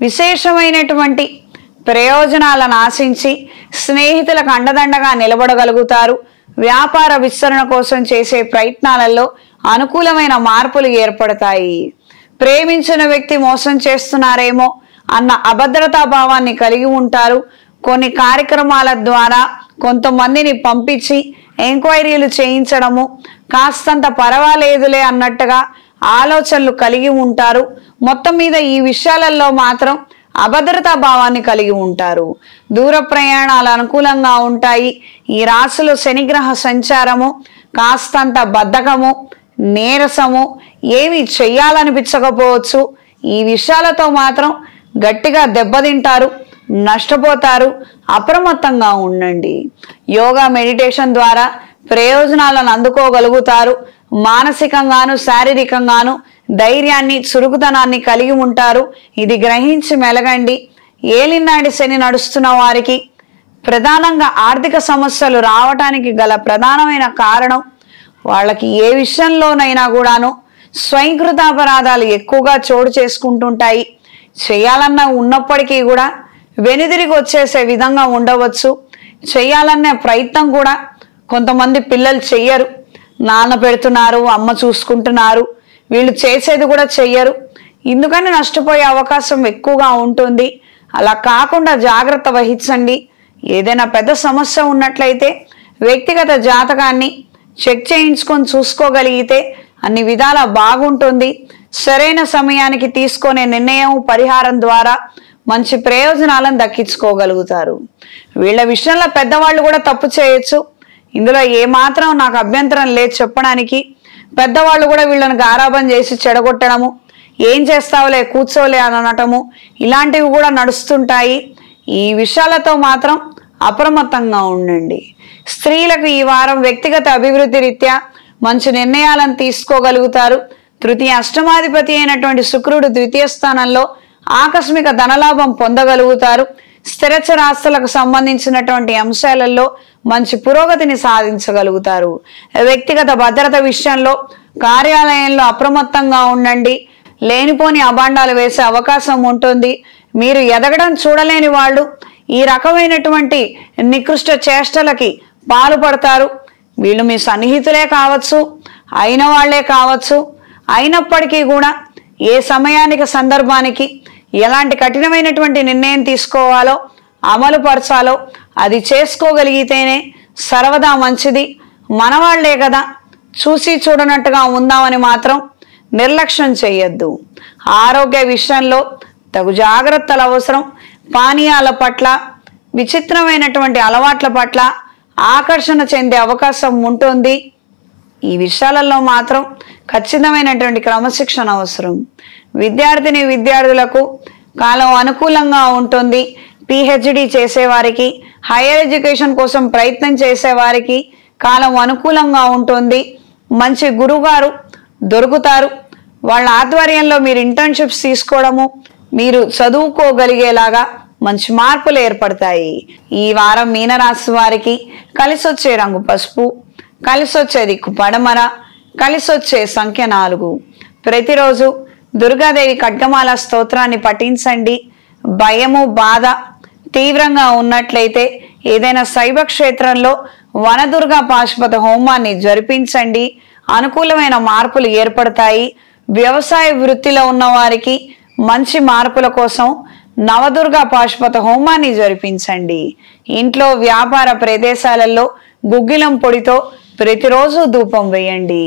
విశేషమైనటువంటి ప్రయోజనాలను ఆశించి స్నేహితులకు అండదండగా నిలబడగలుగుతారు. వ్యాపార విస్తరణ కోసం చేసే ప్రయత్నాలలో అనుకూలమైన మార్పులు ఏర్పడతాయి. ప్రేమించిన వ్యక్తి మోసం చేస్తున్నారేమో అన్న అభద్రతా భావాన్ని కలిగి ఉంటారు. కొన్ని కార్యక్రమాల ద్వారా కొంతమందిని పంపించి ఎంక్వైరీలు చేయించడము, కాస్తంత పర్వాలేదులే అన్నట్టుగా ఆలోచనలు కలిగి ఉంటారు. మొత్తం మీద ఈ విషయాలలో మాత్రం అభద్రతా భావాన్ని కలిగి ఉంటారు. దూర ప్రయాణాలు అనుకూలంగా ఉంటాయి. ఈ రాశిలో శనిగ్రహ సంచారము కాస్తంత బద్ధకము, నీరసము, ఏమి చెయ్యాలనిపించకపోవచ్చు. ఈ విషయాలతో మాత్రం గట్టిగా దెబ్బతింటారు, నష్టపోతారు. అప్రమత్తంగా ఉండండి. యోగా మెడిటేషన్ ద్వారా ప్రయోజనాలను అందుకోగలుగుతారు. మానసికంగాను శారీరకంగాను ధైర్యాన్ని, చురుకుతనాన్ని కలిగి ఉంటారు. ఇది గ్రహించి మెలగండి. ఏలినాడి శని నడుస్తున్న వారికి ప్రధానంగా ఆర్థిక సమస్యలు రావటానికి గల ప్రధానమైన కారణం వాళ్ళకి ఏ విషయంలోనైనా కూడాను స్వయంకృతాపరాధాలు ఎక్కువగా చోటు చేసుకుంటుంటాయి. చేయాలన్న ఉన్నప్పటికీ కూడా వెనుదిరిగి వచ్చేసే విధంగా ఉండవచ్చు. చేయాలనే ప్రయత్నం కూడా కొంతమంది పిల్లలు చెయ్యరు. నాన్న పెడుతున్నారు, అమ్మ చూసుకుంటున్నారు, వీళ్ళు చేసేది కూడా చెయ్యరు. ఇందుకని నష్టపోయే అవకాశం ఎక్కువగా ఉంటుంది. అలా కాకుండా జాగ్రత్త వహించండి. ఏదైనా పెద్ద సమస్య ఉన్నట్లయితే వ్యక్తిగత జాతకాన్ని చెక్ చేయించుకొని చూసుకోగలిగితే అన్ని విధాలా బాగుంటుంది. సరైన సమయానికి తీసుకునే నిర్ణయం, పరిహారం ద్వారా మంచి ప్రయోజనాలను దక్కించుకోగలుగుతారు. వీళ్ళ విషయంలో పెద్దవాళ్ళు కూడా తప్పు చేయొచ్చు. ఇందులో ఏమాత్రం నాకు అభ్యంతరం లేదు చెప్పడానికి. పెద్దవాళ్ళు కూడా వీళ్ళని గారాబం చేసి చెడగొట్టడము, ఏం చేస్తావులే కూర్చోలే అని అనటము, ఇలాంటివి కూడా నడుస్తుంటాయి. ఈ విషయాలతో మాత్రం అప్రమత్తంగా ఉండండి. స్త్రీలకు ఈ వారం వ్యక్తిగత అభివృద్ధి రీత్యా మంచి నిర్ణయాలను తీసుకోగలుగుతారు. తృతీయ అష్టమాధిపతి అయినటువంటి శుక్రుడు ద్వితీయ స్థానంలో ఆకస్మిక ధనలాభం పొందగలుగుతారు. స్థిరచరాస్తులకు సంబంధించినటువంటి అంశాలలో మంచి పురోగతిని సాధించగలుగుతారు. వ్యక్తిగత భద్రత విషయంలో కార్యాలయంలో అప్రమత్తంగా ఉండండి. లేనిపోని అభాండాలు వేసే అవకాశం ఉంటుంది. మీరు ఎదగడం చూడలేని వాళ్ళు ఈ రకమైనటువంటి నికృష్ట చేష్టలకి పాల్పడతారు. వీళ్ళు మీ సన్నిహితులే కావచ్చు, అయిన వాళ్లే కావచ్చు. అయినప్పటికీ కూడా ఏ సమయానికి, సందర్భానికి ఎలాంటి కఠినమైనటువంటి నిర్ణయం తీసుకోవాలో, అమలు పరచాలో అది చేసుకోగలిగితేనే సర్వదా మంచిది. మనవాళ్లే కదా, చూసి చూడనట్టుగా ఉందామని మాత్రం నిర్లక్ష్యం చేయొద్దు. ఆరోగ్య విషయంలో తగు జాగ్రత్తలు అవసరం. పానీయాల పట్ల, విచిత్రమైనటువంటి అలవాట్ల పట్ల ఆకర్షణ చెందే అవకాశం ఉంటుంది. ఈ విషయాలలో మాత్రం ఖచ్చితమైనటువంటి క్రమశిక్షణ అవసరం. విద్యార్థులకు కాలం అనుకూలంగా ఉంటుంది. పిహెచ్డి చేసేవారికి, హైయర్ ఎడ్యుకేషన్ కోసం ప్రయత్నం చేసేవారికి కాలం అనుకూలంగా ఉంటుంది. మంచి గురువుగారు దొరుకుతారు. వాళ్ళ ఆధ్వర్యంలో మీరు ఇంటర్న్షిప్స్ తీసుకోవడము, మీరు చదువుకోగలిగేలాగా మంచి మార్పులు ఏర్పడతాయి. ఈ వారం మీనరాశి వారికి కలిసొచ్చే రంగు పసుపు, కలిసొచ్చే దిక్కు పడమర, కలిసొచ్చే సంఖ్య 4. ప్రతిరోజు దుర్గాదేవి ఖడ్గమాల స్తోత్రాన్ని పఠించండి. భయము, బాధ తీవ్రంగా ఉన్నట్లయితే ఏదైనా శైవ క్షేత్రంలో వనదుర్గా పాశుపత హోమాన్ని జరిపించండి. అనుకూలమైన మార్పులు ఏర్పడతాయి. వ్యవసాయ వృత్తిలో ఉన్న వారికి మంచి మార్పుల కోసం నవదుర్గా పాశుపత హోమాన్ని జరిపించండి. ఇంట్లో, వ్యాపార ప్రదేశాలలో గుగ్గిలం పొడితో ప్రతిరోజు ధూపం వేయండి.